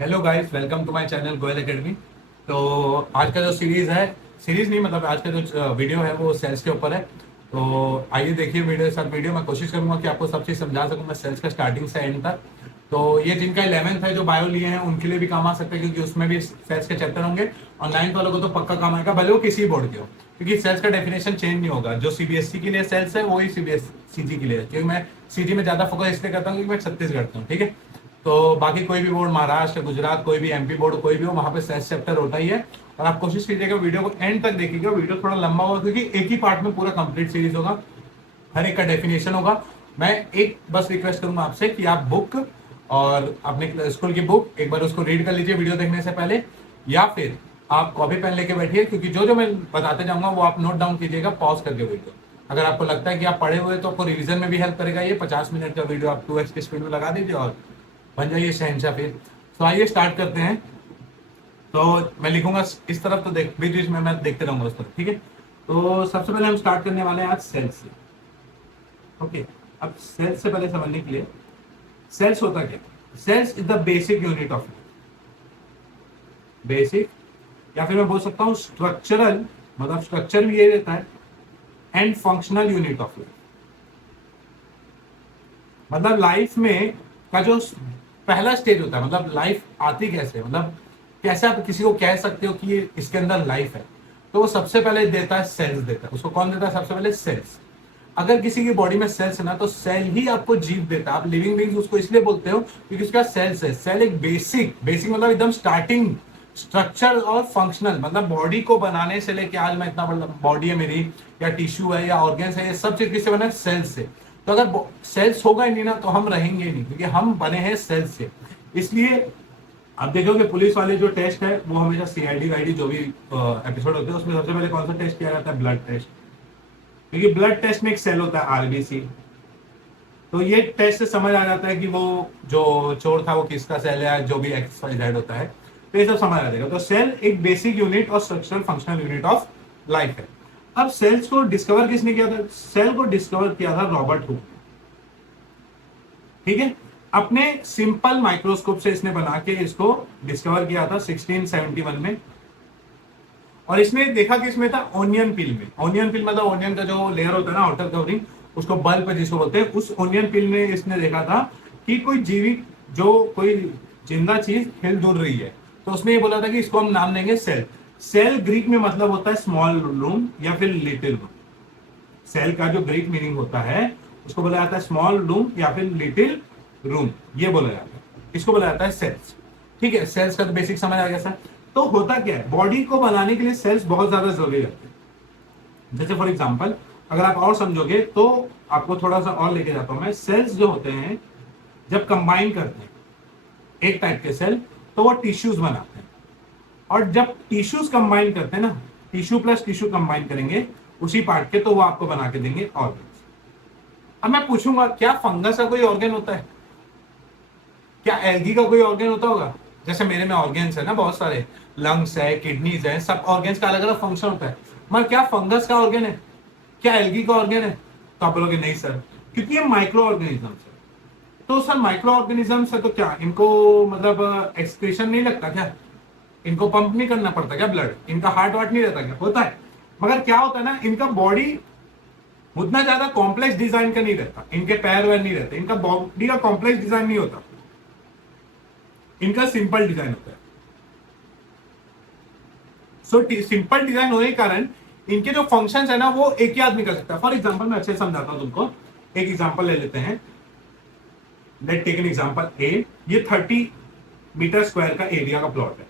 Hello guys, welcome to my channel Goyal academy. तो आज का जो सीरीज है, सीरीज नहीं मतलब आज का जो वीडियो है वो सेल्स के ऊपर है। तो आइए देखिए वीडियो के साथ। वीडियो मैं कोशिश करूंगा कि आपको सब चीज़ समझा सकूं मैं सेल्स का स्टार्टिंग से एंड तक। तो ये जिनका 11th है जो बायो लिए हैं उनके लिए भी काम आ सकता है, क्योंकि उसमें भी सेल्स के चैप्टर होंगे। और 9th वालों को तो पक्का काम आएगा, भले वो किसी बोर्ड के हो, क्योंकि सेल्स का डेफिनेशन चेंज नहीं होगा। जो सीबीएसई के लिए सेल्स है वही सीबीएसई के लिए है, क्योंकि मैं सीजी में ज़्यादा फोकस इसलिए करता हूँ क्योंकि मैं छत्तीसगढ़ से हूँ। ठीक है। तो बाकी कोई भी बोर्ड, महाराष्ट्र, गुजरात, कोई भी एमपी बोर्ड कोई भी हो, वहां पे सेल्स चैप्टर होता ही है। और आप कोशिश कीजिएगा वीडियो को एंड तक देखिएगा। वीडियो थोड़ा लंबा होगा क्योंकि एक ही पार्ट में पूरा कंप्लीट सीरीज होगा, हर एक का डेफिनेशन होगा। मैं एक बस रिक्वेस्ट करूंगा आपसे कि आप बुक और अपने स्कूल की बुक एक बार उसको रीड कर लीजिए वीडियो देखने से पहले, या फिर आप कॉपी पेन लेके बैठिए, क्योंकि जो जो मैं बताते जाऊंगा वो आप नोट डाउन कीजिएगा पॉज करके वीडियो। अगर आपको लगता है कि आप पढ़े हुए तो आपको रिवीजन में भी हेल्प करेगा। ये 50 मिनट का वीडियो आप 2x की स्पीड में लगा दीजिए और बन जाइए शहनशाह फिर। तो आइए स्टार्ट करते हैं। तो मैं लिखूंगा इस तरफ, तो देख बीच बीच में मैं देखते रहूंगा उस तरफ। ठीक है। तो सबसे पहले हम स्टार्ट करने वाले हैं आज सेल्स से। ओके। अब सेल्स से पहले समझने के लिए, सेल्स होता क्या? Cells is the basic unit of basic, या फिर मैं बोल सकता हूं स्ट्रक्चरल, मतलब स्ट्रक्चर भी ये रहता है, and functional unit of life. मतलब लाइफ में का जो पहला स्टेज होता है, मतलब लाइफ आती कैसे, मतलब कैसे आप किसी को कह सकते हो कि ये इसके अंदर लाइफ है, तो वो सबसे पहले देता है सेल्स देता है। उसको कौन देता है? सबसे पहले सेल्स। अगर किसी की बॉडी में सेल्स है ना, तो सेल ही आपको जीव देता है। आप लिविंग बीइंग्स उसको इसलिए बोलते हो क्योंकि उसका सेल्स है। सेल एक बेसिक बेसिक मतलब एकदम स्टार्टिंग स्ट्रक्चर और फंक्शनल, मतलब बॉडी को बनाने से लेके आज मैं इतना बड़ा बॉडी है मेरी, या टिश्यू है या ऑर्गन्स है, ये सब चीज किससे बना है? सेल्स से। तो अगर सेल्स होगा ही नहीं ना तो हम रहेंगे नहीं, क्योंकि हम बने हैं सेल्स से। इसलिए आप देखोगे पुलिस वाले जो टेस्ट है वो हमेशा सीआईडी वाईडी जो भी एपिसोड होते हैं उसमें सबसे पहले कौन सा टेस्ट किया जाता है? Blood test. क्योंकि ब्लड टेस्ट में एक सेल होता है आरबीसी। तो ये टेस्ट से समझ आ जाता है कि वो जो चोर था वो किसका सेल है, जो भी XYZ होता है। तो ये सब समझ आ जाएगा। तो सेल एक बेसिक यूनिट और structural functional unit of life है। अब सेल्स को डिस्कवर किसने किया था? सेल को डिस्कवर किया था रॉबर्ट हुक। ठीक है। अपने सिंपल माइक्रोस्कोप से इसने बना के इसको डिस्कवर किया था 1671 में। और इसने देखा कि इसमें था ओनियन पिल में। ओनियन पिल मतलब ओनियन का जो लेयर होता है ना, आउटर कवरिंग, उसको बल्ब जिसको बोलते हैं, उस ओनियन पिल में इसने देखा था कि कोई जीवित, जो कोई जिंदा चीज हिल डुल रही है। तो उसने ये बोला था कि इसको हम नाम देंगे सेल। सेल ग्रीक में मतलब होता है स्मॉल रूम या फिर लिटिल रूम। सेल का जो ग्रीक मीनिंग होता है उसको बोला जाता है स्मॉल रूम या फिर लिटिल रूम, ये बोला जाता है। इसको बोला जाता है सेल्स। ठीक है। सेल्स का तो बेसिक समझ आ गया सर। तो होता क्या है, बॉडी को बनाने के लिए सेल्स बहुत ज्यादा जरूरी रहते हैं। जैसे फॉर एग्जांपल अगर आप और समझोगे तो आपको थोड़ा सा और लेके जाता हूं मैं। सेल्स जो होते हैं जब कंबाइन करते हैं एक टाइप के सेल, तो वो टिश्यूज बनाते हैं। और जब टिश्यूज कंबाइन करते हैं ना, टिश्यू प्लस टिश्यू कंबाइन करेंगे उसी पार्ट के, तो वो आपको बना के देंगे ऑर्गन। अब मैं पूछूंगा क्या फंगस का कोई ऑर्गन होता है? क्या एल्गी का कोई ऑर्गन होता होगा? जैसे मेरे में ऑर्गन्स है ना बहुत सारे, लंग्स है, किडनीज है, सब ऑर्गन्स का अलग अलग फंक्शन होता है। मगर क्या फंगस का ऑर्गन है? क्या एल्गी का ऑर्गन है? तो आप बोलोगे नहीं सर, क्योंकि ये माइक्रो ऑर्गेनिज्म है। तो सर माइक्रो ऑर्गेनिजम्स है तो क्या इनको मतलब एक्सक्रीशन नहीं लगता क्या? इनको पंप नहीं करना पड़ता क्या ब्लड? इनका हार्ट वार्ट नहीं रहता क्या? होता है। मगर क्या होता है ना, इनका बॉडी उतना ज्यादा कॉम्प्लेक्स डिजाइन का नहीं रहता। इनके पैर वैर नहीं रहते, इनका बॉडी का कॉम्प्लेक्स डिजाइन नहीं होता, इनका सिंपल डिजाइन होता है। सो सिंपल डिजाइन होने के कारण इनके जो फंक्शंस है ना वो एक ही आदमी कर सकता है। फॉर एग्जांपल मैं अच्छे से समझाता हूं तुमको। एक एग्जांपल ले लेते हैं। लेट टेक एन एग्जांपल ए। ये 30 मीटर स्क्वायर का एरिया का प्लॉट है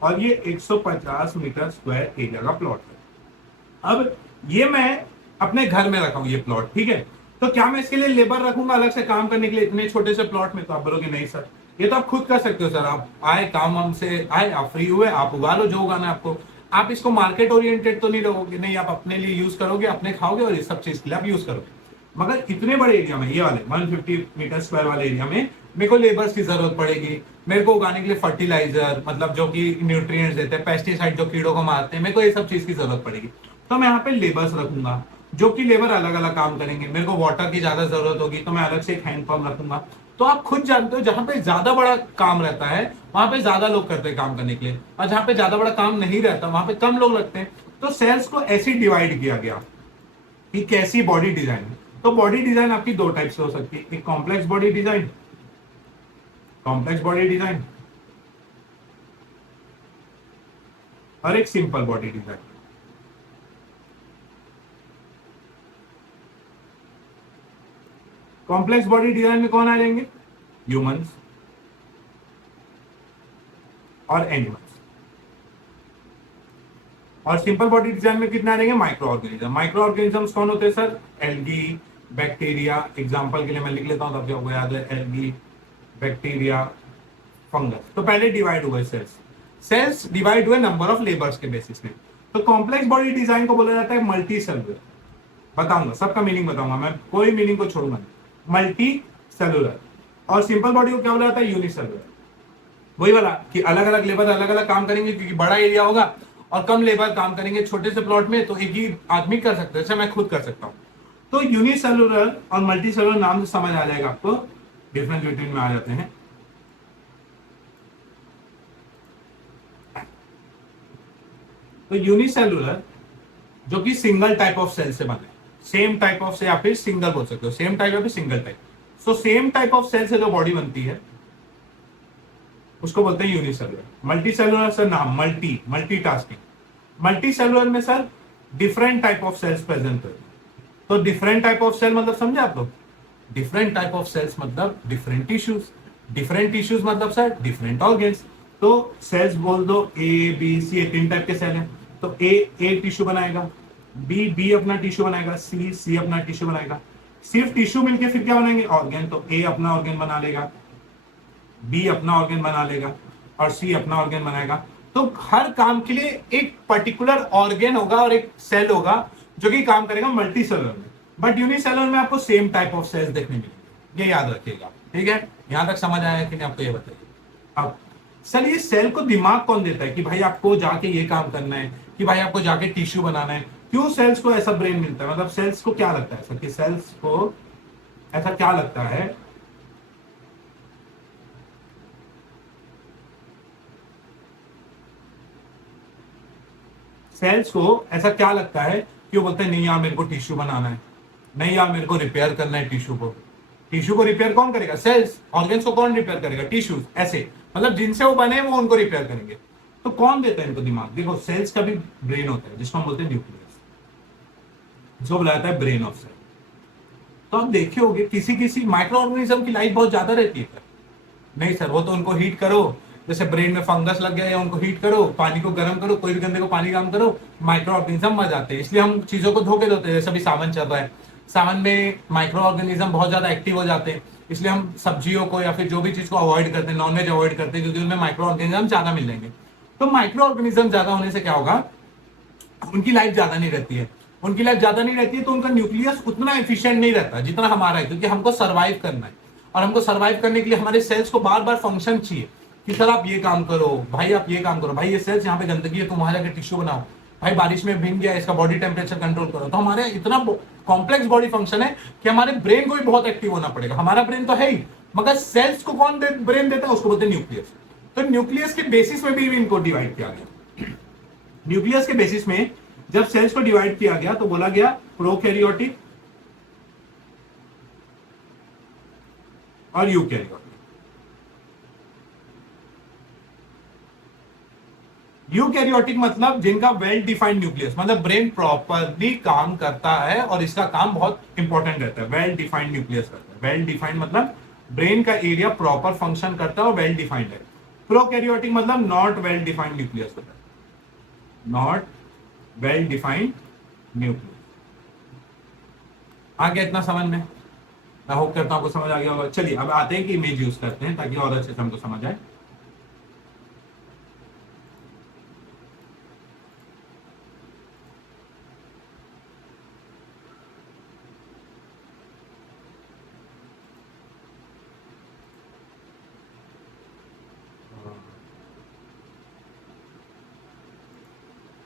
और ये 150 मीटर स्क्वायर एरिया का प्लॉट है। अब ये मैं अपने घर में रखा हूं ये प्लॉट। ठीक है। तो क्या मैं इसके लिए लेबर रखूंगा अलग से काम करने के लिए इतने छोटे से प्लॉट में? तो आप बोलोगे नहीं सर, ये तो आप खुद कर सकते हो सर। आप आए, काम वाम से आए, आप फ्री हुए, आप उगा लो जो उगाना है आपको। आप इसको मार्केट ओरिएंटेड तो नहीं रहोगे, नहीं, आप अपने लिए यूज करोगे, अपने खाओगे और इस सब चीज के लिए आप यूज करोगे। मगर इतने बड़े एरिया में, ये वाले 150 मीटर स्क्वायर वाले एरिया में मेरे को लेबर्स की जरूरत पड़ेगी। मेरे को उगाने के लिए फर्टिलाइजर, मतलब जो कि न्यूट्रिएंट्स देते हैं, पेस्टिसाइड जो कीड़ों को मारते हैं, मेरे को ये सब चीज की जरूरत पड़ेगी। तो मैं यहाँ पे लेबर्स रखूंगा जो कि लेबर अलग अलग काम करेंगे। मेरे को वाटर की ज्यादा जरूरत होगी तो मैं अलग से एक हैंड पंप रखूंगा। तो आप खुद जानते हो जहां पे ज्यादा बड़ा काम रहता है वहां पे ज्यादा लोग करते हैं काम करने के लिए, और जहां पे ज्यादा बड़ा काम नहीं रहता वहां पे कम लोग लगते हैं। तो सेल्स को ऐसे डिवाइड किया गया कि कैसी बॉडी डिजाइन। तो बॉडी डिजाइन आपकी दो टाइप से हो सकती है, एक complex body design, complex body design, और एक simple body design. Complex body design में कौन आ जाएंगे? ह्यूमंस और एनिमल्स। और सिंपल बॉडी डिजाइन में कितना आ जाएंगे? Micro organism. माइक्रो ऑर्गेनिजम्स कौन होते हैं सर? एल्गी, बैक्टीरिया, एग्जांपल के लिए मैं लिख लेता हूं ताकि आपको याद है, एल्गी, बैक्टीरिया, फंगस। तो पहले डिवाइड हुए सेल्स, सेल्स डिवाइड हुए नंबर ऑफ लेबर्स के बेसिस पे। तो कॉम्प्लेक्स बॉडी डिजाइन को बोला जाता है मल्टी सेलुलर। बताऊंगा सबका मीनिंग, बताऊंगा मैं, कोई मीनिंग को छोड़ूंगा नहीं। Multi cellular. और सिंपल बॉडी को क्या बोला जाता है? यूनिसेलुलर। वही वाला कि अलग अलग लेबर अलग अलग काम करेंगे, क्योंकि बड़ा एरिया होगा और कम लेबर काम करेंगे छोटे से प्लॉट में, तो एक ही आदमी कर सकते हैं, जैसे मैं खुद कर सकता हूं। तो यूनिसेलुलर और मल्टी सेलुलर नाम से समझ आ जाएगा आपको, डिफरेंस बिटवीन में आ जाते हैं। तो यूनिसेलुलर जो कि सिंगल टाइप ऑफ सेल से बने, सेम टाइप ऑफ से या फिर सिंगल बोल सकते हो, सेम टाइप या फिर single type. So same type of cell से जो बॉडी बनती है उसको बोलते हैं यूनिसेलुलर। मल्टी सेलुलर सर नाम मल्टी, मल्टीटास्किंग। मल्टी सेलुलर में sir different type of cells present है। तो डिफरेंट टाइप ऑफ सेल मतलब समझे आप लोग? डिफरेंट टाइप ऑफ सेल्स मतलब डिफरेंट टिश्यूज, डिफरेंट टिश्यूज मतलब सर डिफरेंट ऑर्गेन्स। तो सेल्स बोल दो ए बी सी, ये तीन टाइप के सेल हैं। तो ए टिश्यू बनाएगा, बी अपना टिश्यू बनाएगा, सी अपना टिश्यू बनाएगा। सिर्फ टिश्यू मिलके फिर क्या बनाएंगे? ऑर्गेन। तो ए अपना ऑर्गेन बना लेगा, बी अपना ऑर्गेन बना लेगा और सी अपना ऑर्गेन बनाएगा। तो हर काम के लिए एक पर्टिकुलर ऑर्गेन होगा और एक सेल होगा जो कि काम करेगा मल्टी सेलुलर में। बट यूनिसेलुलर में आपको सेम टाइप ऑफ सेल्स देखने मिलेंगे, ये याद रखिएगा। ठीक है, यहां तक समझ आया कि नहीं आपको? ये बताइए अब सर, ये सेल को दिमाग कौन देता है कि भाई आपको जाके ये काम करना है, कि भाई आपको जाके टिश्यू बनाना है? क्यों सेल्स को ऐसा ब्रेन मिलता है? मतलब सेल्स को क्या लगता है सर, कि सेल्स को ऐसा क्या लगता है? सेल्स को ऐसा क्या लगता है कि वो बोलते हैं नहीं यार मेरे को टिश्यू बनाना है, नहीं यार मेरे को रिपेयर करना है टिश्यू को। टिश्यू को रिपेयर कौन करेगा? सेल्स। ऑर्गेन्स को कौन रिपेयर करेगा? टिश्यूज। ऐसे मतलब जिनसे वो बने वो उनको रिपेयर करेंगे। तो कौन देता है इनको दिमाग? देखो सेल्स का भी ब्रेन होता है जिसको हम बोलते हैं न्यूक्लियस, जो बुलाता है ब्रेन ऑफ सेल। तो आप देखे होंगे किसी किसी माइक्रो ऑर्गेनिज्म की लाइफ बहुत ज्यादा रहती है। नहीं सर, वो तो उनको हीट करो, जैसे ब्रेन में फंगस लग गया या उनको हीट करो, पानी को गर्म करो, कोई भी गंदे को पानी गर्म करो, माइक्रो ऑर्गेनिज्म मर जाते हैं। इसलिए हम चीजों को धोके देते हैं। जैसे अभी सावन चल रहा है, सावन में माइक्रो ऑर्गेनिज्म बहुत ज्यादा एक्टिव हो जाते हैं, इसलिए हम सब्जियों को या फिर जो भी चीज को अवॉइड करते हैं, नॉनवेज अवॉइड करते हैं, क्योंकि उनमें माइक्रो ऑर्गेनिज्म ज्यादा मिल जाएंगे। तो माइक्रो ऑर्गेनिज्म ज्यादा होने से क्या होगा? उनकी लाइफ ज्यादा नहीं रहती है। उनकी लाइफ ज्यादा नहीं रहती है तो उनका न्यूक्लियस उतना एफिशिएंट नहीं रहता जितना हमारा है, क्योंकि हमको सर्वाइव करना है। और हमको सर्वाइव करने के लिए हमारे सेल्स को बार बार फंक्शन चाहिए कि सर आप ये काम करो, भाई आप ये काम करो, भाई ये सेल्स यहाँ पे गंदगी है तुम वहां जाकर टिश्यू बनाओ, भाई बारिश में भीग गया इसका बॉडी टेम्परेचर कंट्रोल करो। तो हमारे इतना कॉम्प्लेक्स बॉडी फंक्शन है कि हमारे ब्रेन को भी बहुत एक्टिव होना पड़ेगा। हमारा ब्रेन तो है ही, मगर सेल्स को कौन ब्रेन देता है? उसको बोलते हैं न्यूक्लियस। तो न्यूक्लियस के बेसिस में भी इनको डिवाइड किया गया। न्यूक्लियस के बेसिस में जब सेल्स को डिवाइड किया गया तो बोला गया प्रोकैरियोटिक और यूकैरियोटिक। यूकैरियोटिक मतलब जिनका वेल डिफाइंड न्यूक्लियस, मतलब ब्रेन प्रॉपरली काम करता है और इसका काम बहुत इंपॉर्टेंट रहता है। वेल डिफाइंड न्यूक्लियस रहता है। वेल डिफाइंड मतलब ब्रेन का एरिया प्रॉपर फंक्शन करता है और वेल डिफाइंड है। प्रोकैरियोटिक मतलब नॉट वेल डिफाइंड न्यूक्लियस होता है, नॉट वेल डिफाइंड न्यूक्लियस। आ गया इतना समझ में? मैं होप करता हूं आपको समझ आ गया होगा। चलिए अब आते हैं कि इमेज यूज करते हैं ताकि और अच्छे से हमको समझ आए।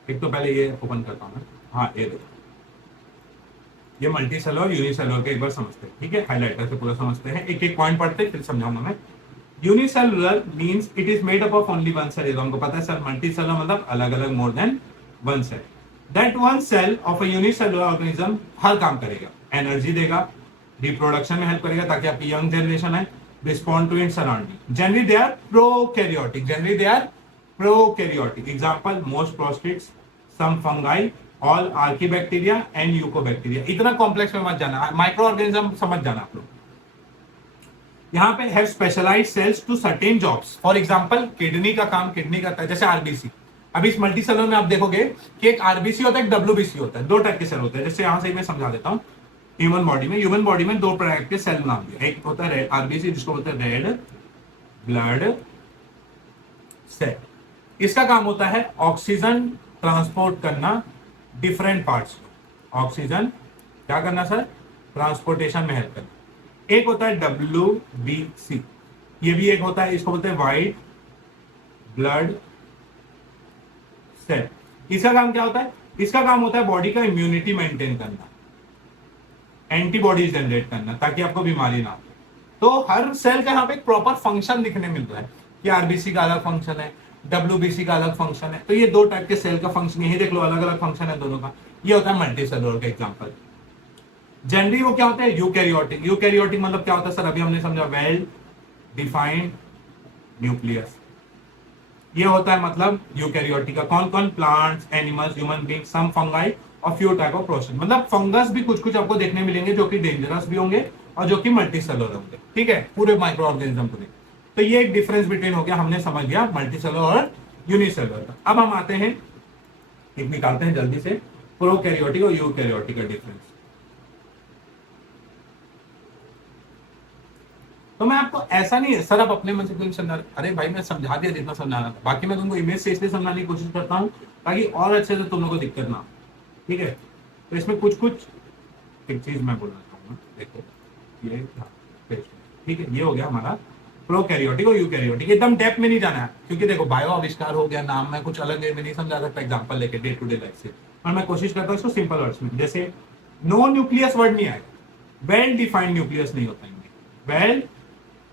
एक तो पहले ये ओपन करता हूं मैं। हाँ ये देखो, ये मल्टी सेलर और यूनिसेलुलर के एक बार समझते हैं, ठीक है, हाइलाइटर से पूरा समझते हैं, एक एक पॉइंट पढ़ते हैं फिर समझाऊंगा मैं। Unicellular means it is made up of only one cell, तो हमको पता है सर मल्टी सेलर मतलब अलग अलग more than one cell. That one cell of a unicellular organism हर काम करेगा, एनर्जी देगा, रिप्रोडक्शन में हेल्प करेगा ताकि आपकी यंग जनरेशन है, respond to in surrounding. Generally they are prokaryotic, generally they are prokaryotic. Example most protists, some fungi, all archaebacteria and eubacteria. इतना कॉम्प्लेक्स में मत जाना, माइक्रो ऑर्गेनिज्म समझ जाना आप लोग। यहाँ पे have specialised cells to certain jobs. For example kidney का काम किडनी करता है, जैसे आरबीसी। अभी इस मल्टी सेलर में आप देखोगे कि एक आरबीसी होता है, एक डब्ल्यूबीसी होता है, दो टाइप के सेल होते हैं। जैसे यहां से मैं समझा देता हूँ। ह्यूमन बॉडी में दो टाइप के सेल नाम दिया, एक होता है रेड आरबीसी जिसको बोलते हैं रेड ब्लड सेल। इसका काम होता है ऑक्सीजन ट्रांसपोर्ट करना डिफरेंट पार्ट्स को। ऑक्सीजन क्या करना सर, ट्रांसपोर्टेशन में हेल्प करना। एक होता है WBC, ये भी एक होता है, इसको बोलते हैं व्हाइट ब्लड सेल। इसका काम क्या होता है, इसका काम होता है बॉडी का इम्यूनिटी मेंटेन करना, एंटीबॉडीज जनरेट करना ताकि आपको बीमारी ना हो। तो हर सेल का यहाँ पे एक प्रॉपर फंक्शन दिखने मिल रहा है कि आरबीसी का अलग फंक्शन है, WBC का अलग फंक्शन है। तो ये दो टाइप के सेल का फंक्शन, यही देख लो, अलग अलग फंक्शन है दोनों का। ये होता है मल्टी सेलुलर का एग्जांपल। जनरली वो क्या होता है, यूकैरियोटिक। यूकैरियोटिक मतलब क्या होता है सर, अभी हमने समझा, वेल डिफाइंड न्यूक्लियस। ये होता है मतलब यूकैरियोटिक का। कौन कौन, प्लांट्स, एनिमल्स, ह्यूमन बीइंग, सम फंगाई और फ्यू टाइप ऑफ प्रोसेस। मतलब फंगस भी कुछ कुछ आपको देखने मिलेंगे जो कि डेंजरस भी होंगे और जो कि मल्टी सेलुलर होंगे, ठीक है, पूरे माइक्रो ऑर्गेनिज्म को। तो ये एक डिफरेंस बिटवीन हो गया, हमने समझ लिया मल्टी सेलुलर और यूनिसेलुलर। अब हम आते हैं, एक निकालते हैं जल्दी से, प्रोकैरियोटिक और यूकैरियोटिक का डिफरेंस। तो मैं आपको ऐसा नहीं है सर आप अपने मन से क्यों समझा, अरे भाई मैं समझा दिया जितना समझाना था, बाकी मैं तुमको इमेज से इसलिए समझाने की कोशिश करता हूँ ताकि और अच्छे से तुम लोगों को दिक्कत ना हो, ठीक है। तो इसमें कुछ कुछ एक चीज मैं बोलना चाहूंगा, देखो ये ठीक है, ये हो गया हमारा प्रोकैरियोटिक और यूकैरियोटिक। एकदम डेप्थ में नहीं जाना है क्योंकि देखो बायो आविष्कार हो गया, नाम में कुछ अलग में नहीं समझा सकता एग्जाम्पल लेके डे टू डे लाइफ से, और मैं कोशिश करता हूँ इसको सिंपल वर्ड्स में। जैसे नो न्यूक्लियस वर्ड नहीं आएगा, वेल डिफाइंड न्यूक्लियस नहीं होता, वेल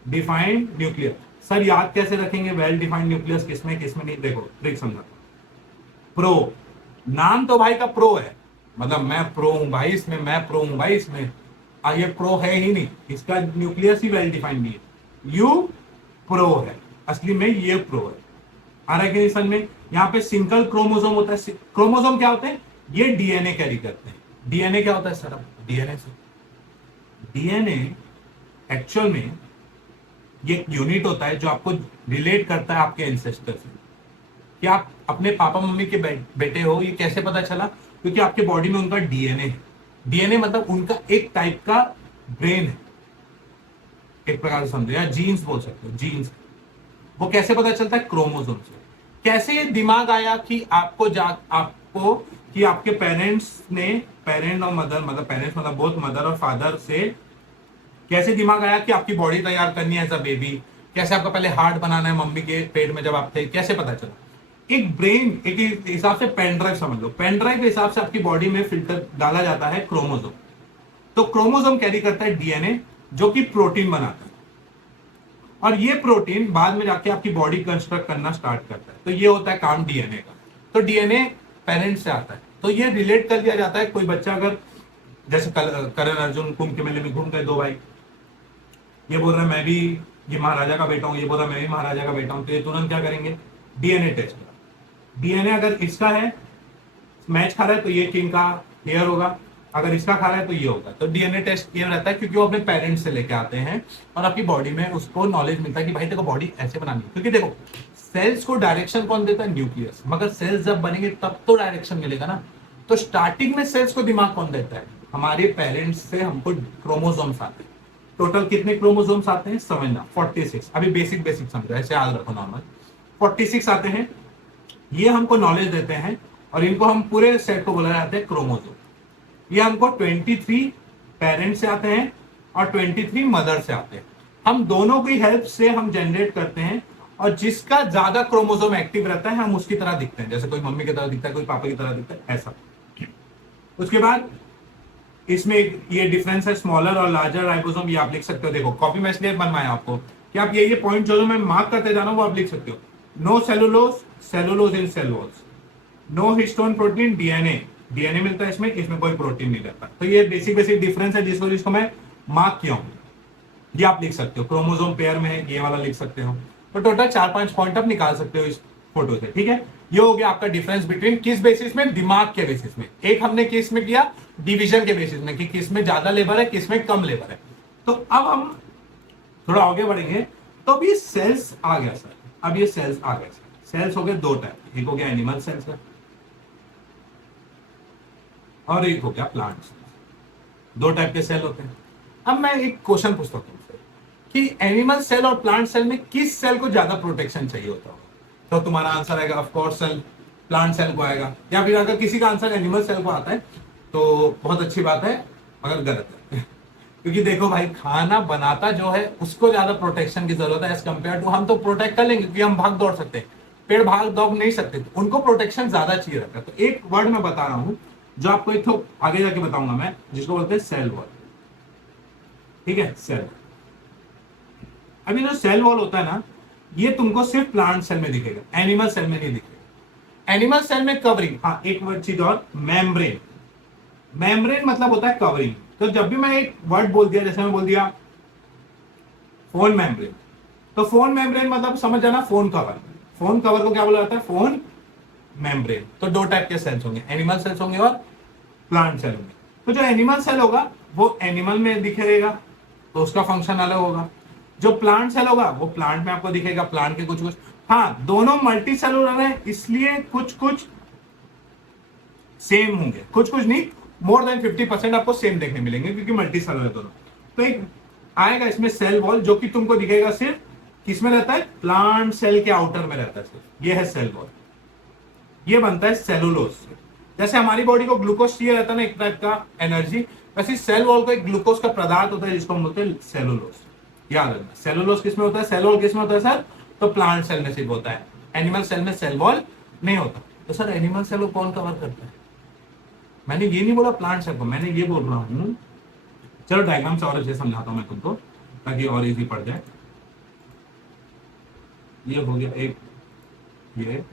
डिफाइंड न्यूक्लियस। सर याद कैसे रखेंगे वेल डिफाइंड न्यूक्लियस, किसमें किसमें नहीं, देखो ट्रिक समझाता हूं। प्रो, नाम तो भाई का प्रो है, मतलब मैं प्रो हूं भाई इसमें, मैं प्रो हूं भाई इसमें, ये प्रो है ही नहीं, इसका न्यूक्लियस ही वेल डिफाइंड नहीं है। यू प्रो है, असली में ये प्रो है। आर्गेनिज्म में यहाँ पे सिंगल क्रोमोसोम होता है। क्रोमोसोम क्या होते हैं, ये डीएनए कैरी करते हैं। डीएनए क्या होता है सर, डीएनए से, डीएनए एक्चुअल में ये एक यूनिट होता है जो आपको रिलेट करता है आपके एंसेस्टर से, कि आप अपने पापा मम्मी के बेटे हो। ये कैसे पता चला, क्योंकि आपके बॉडी में उनका डीएनए है। डीएनए मतलब उनका एक टाइप का ब्रेन है, एक प्रकार से समझो, या जीन्स बोल सकते हो, जीन्स। वो कैसे पता चलता है, क्रोमोसोम से। कैसे ये दिमाग आया कि आपको कि आपके पेरेंट्स ने, पेरेंट और मदर, मतलब पेरेंट्स मतलब बोथ मदर और फादर से कैसे दिमाग आया कि आपकी बॉडी तैयार करनी है एज अ बेबी, कैसे आपका पहले हार्ट बनाना है मम्मी के पेट में जब आप थे, कैसे पता चला। एक ब्रेन, एक हिसाब से पेन ड्राइव समझ लो, पेन ड्राइव के हिसाब से आपकी बॉडी में फिल्टर डाला जाता है क्रोमोसोम। तो क्रोमोसोम कैरी करता है डीएनए जो कि प्रोटीन बनाता है, और ये प्रोटीन बाद में जाके आपकी बॉडी कंस्ट्रक्ट करना स्टार्ट करता है। तो ये होता है काम डीएनए का। तो डीएनए पेरेंट्स से आता है, तो ये रिलेट कर दिया जाता है। कोई बच्चा अगर, जैसे करण अर्जुन कुंभ के मेले में घूम गए दो भाई, ये बोल रहा है मैं भी ये महाराजा का बेटा हूं, ये बोल रहा है मैं भी महाराजा का बेटा हूं, तो ये तुरंत क्या करेंगे, डीएनए टेस्ट करा। डीएनए अगर इसका है, मैच खा रहा है तो ये किंग का हेयर होगा, अगर इसका खा रहा है तो ये होगा। तो डीएनए टेस्ट ये रहता है क्योंकि वो अपने पेरेंट्स से लेके आते हैं और आपकी बॉडी में उसको नॉलेज मिलता है कि भाई देखो बॉडी ऐसे बनानी है। क्योंकि देखो सेल्स को डायरेक्शन कौन देता है, न्यूक्लियस। मगर सेल्स जब बनेंगे तब तो डायरेक्शन मिलेगा ना। तो स्टार्टिंग में सेल्स को दिमाग कौन देता है, हमारे पेरेंट्स से हमको क्रोमोसोम्स आते हैं। टोटल कितने क्रोमोसोम्स आते हैं, समझना 46। अभी बेसिक समझो, ऐसे याद रखो नॉर्मल 46 आते हैं। ये हमको नॉलेज देते हैं और इनको हम पूरे सेट को बोला जाता है क्रोमोसोम। ये हमको 23 पेरेंट्स से आते हैं और 23 मदर से आते हैं। हम दोनों की हेल्प से हम जनरेट करते हैं, और जिसका ज्यादा क्रोमोसोम एक्टिव रहता है हम उसकी तरह दिखते हैं। जैसे कोई मम्मी की तरह दिखता है, कोई पापा की तरह दिखता है, ऐसा। उसके बाद इसमें ये डिफरेंस है स्मॉलर और लार्जर राइबोसोम, ये आप लिख सकते हो। देखो कॉपी में इसलिए बनवाया आपको कि आप ये पॉइंट जो मैं मार्क करते जाना वो आप लिख सकते हो। No cellulose, cellulose in cell walls. No histone protein, DNA, DNA मिलता है इसमें, इसमें कोई प्रोटीन नहीं रहता। तो ये बेसिक बेसिक डिफरेंस है जिसको मैं मार्क किया हूं, ये आप लिख सकते हो। क्रोमोसोम पेयर में है, ये वाला लिख सकते हो। तो टोटल 4-5 पॉइंट आप निकाल सकते हो इस फोटो से, ठीक है। ये हो गया आपका डिफरेंस बिटवीन, किस बेसिस में, दिमाग के बेसिस में। एक हमने किस में किया, डिवीजन के बेसिस में, कि किस में ज्यादा लेबर है, किस में कम लेबर है। तो अब हम थोड़ा आगे बढ़ेंगे। तो अब ये सेल्स आ गया सर, अब ये सेल्स आ गया सर। सेल्स हो गए दो टाइप, एक हो गया एनिमल सेल्स का और एक हो गया प्लांट सेल्स। दो टाइप के सेल होते हैं। अब मैं एक क्वेश्चन पूछता हूं तुमसे कि एनिमल सेल और प्लांट सेल में किस सेल को ज्यादा प्रोटेक्शन चाहिए होता होगा? तो तुम्हारा आंसर आएगा of course cell, plant cell को आएगा। या फिर अगर किसी का आंसर एनिमल सेल को आता है तो बहुत अच्छी बात है, मगर गलत है क्योंकि देखो भाई, खाना बनाता जो है उसको ज्यादा प्रोटेक्शन की जरूरत है एज कंपेयर टू, हम तो प्रोटेक्ट कर लेंगे क्योंकि हम भाग दौड़ सकते हैं, पेड़ भाग दौड़ नहीं सकते, तो उनको प्रोटेक्शन ज्यादा चाहिए रहता है। तो एक वर्ड मैं बता रहा हूं जो आपको एक तो आगे जाके बताऊंगा मैं, जिसको बोलते हैं सेल वॉल, ठीक है, सेल। अभी जो सेल वॉल होता है ना, ये तुमको सिर्फ प्लांट सेल में दिखेगा, एनिमल सेल में नहीं दिखेगा। एनिमल सेल में कवरिंग, हाँ एक वर्ड चीज और, मेम्ब्रेन। मेम्ब्रेन मतलब होता है कवरिंग। तो जब भी मैं एक वर्ड बोल दिया, जैसे मैं बोल दिया फोन मेम्ब्रेन, तो फोन मेम्ब्रेन मतलब समझ जाना फोन कवर। फोन कवर को क्या बोला जाता है, फोन मेम्ब्रेन। तो दो टाइप के सेल्स होंगे, एनिमल सेल्स होंगे और प्लांट सेल होंगे। तो जो एनिमल सेल होगा वो एनिमल में दिखेगा, तो उसका फंक्शन अलग होगा। जो प्लांट सेल होगा वो प्लांट में आपको दिखेगा, प्लांट के कुछ कुछ। हाँ, दोनों मल्टी सेलुलर है इसलिए कुछ कुछ सेम होंगे, कुछ कुछ नहीं, मोर देन 50% आपको सेम देखने मिलेंगे क्योंकि मल्टी सेलुलर दोनों। तो एक आएगा इसमें सेल वॉल जो कि तुमको दिखेगा सिर्फ किसमें रहता है, प्लांट सेल के आउटर में रहता है सिर्फ। ये है सेल वॉल, ये बनता है सेलुलोज से। जैसे हमारी बॉडी को ग्लूकोज चाहिए रहता है ना एक टाइप का एनर्जी, वैसे सेल वॉल को एक ग्लूकोज का पदार्थ होता है जिसको हम बोलते हैं सेलुलोज। याद रखना, सेलुलोज किसमें होता है, सेल वॉल किसमें होता है सर, तो प्लांट सेल में सिर्फ होता है, एनिमल सेल में सेल वॉल नहीं होता। तो सर एनिमल सेल को कौन कवर करता है? मैंने ये नहीं बोला प्लांट सेल को, मैंने ये बोल रहा हूं, चलो डायग्राम से और अच्छे समझाता हूं मैं तुमको ताकि और इजी पड़ जाए। ये हो गया एक, ये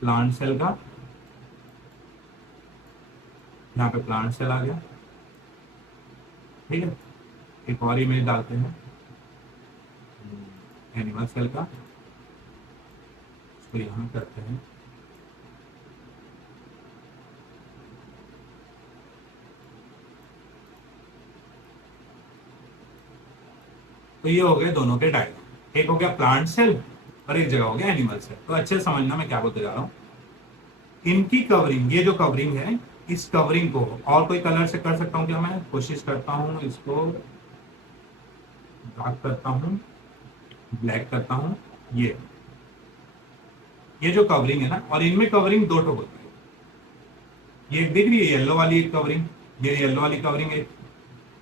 प्लांट सेल का, यहाँ पे प्लांट सेल आ गया, ठीक है। एक और इमेज डालते हैं एनिमल सेल का, इसको यहां करते हैं। तो ये हो गए दोनों के डायग्राम, एक हो गया प्लांट सेल और एक जगह हो गया एनिमल सेल। तो अच्छे से समझना मैं क्या बोलते जा रहा हूं। इनकी कवरिंग, ये जो कवरिंग है, इस कवरिंग को और कोई कलर से कर सकता हूं क्या? मैं कोशिश करता हूं, इसको डार्क करता हूं, ब्लैक करता हूं। ये जो कवरिंग है ना, और इनमें कवरिंग दो ठो होती है। ये दिख रही है येलो वाली एक कवरिंग, ये येलो वाली कवरिंग है,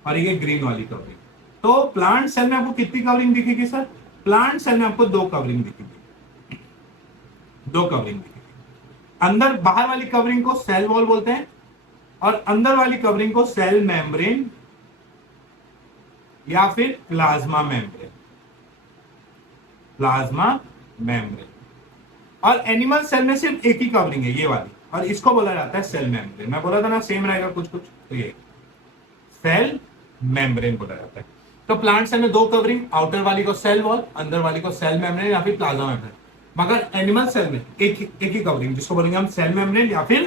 और ये ग्रीन वाली कवरिंग। तो प्लांट सेल में आपको कितनी कवरिंग दिखेगी सर? प्लांट सेल में आपको दो कवरिंग दिखेगी, दो कवरिंग दिखेगी। अंदर बाहर वाली कवरिंग को सेल वॉल बोलते हैं और अंदर वाली कवरिंग को सेल मेम्ब्रेन या फिर प्लाज्मा मेम्ब्रेन, प्लाज्मा मेम्ब्रेन। और एनिमल सेल में सिर्फ एक ही कवरिंग है, ये वाली, और इसको बोला जाता है सेल मेम्ब्रेन। मैं बोला था ना सेम रहेगा कुछ कुछ, तो ये सेल मेम्ब्रेन बोला जाता है। तो प्लांट सेल में दो कवरिंग, आउटर वाली को सेल वॉल, अंदर वाली को सेल मेम्ब्रेन या फिर प्लाज्मा मेम्ब्रेन। मगर एनिमल सेल में एक ही कवरिंग, जिसको बोलेंगे हम सेल मेम्ब्रेन या फिर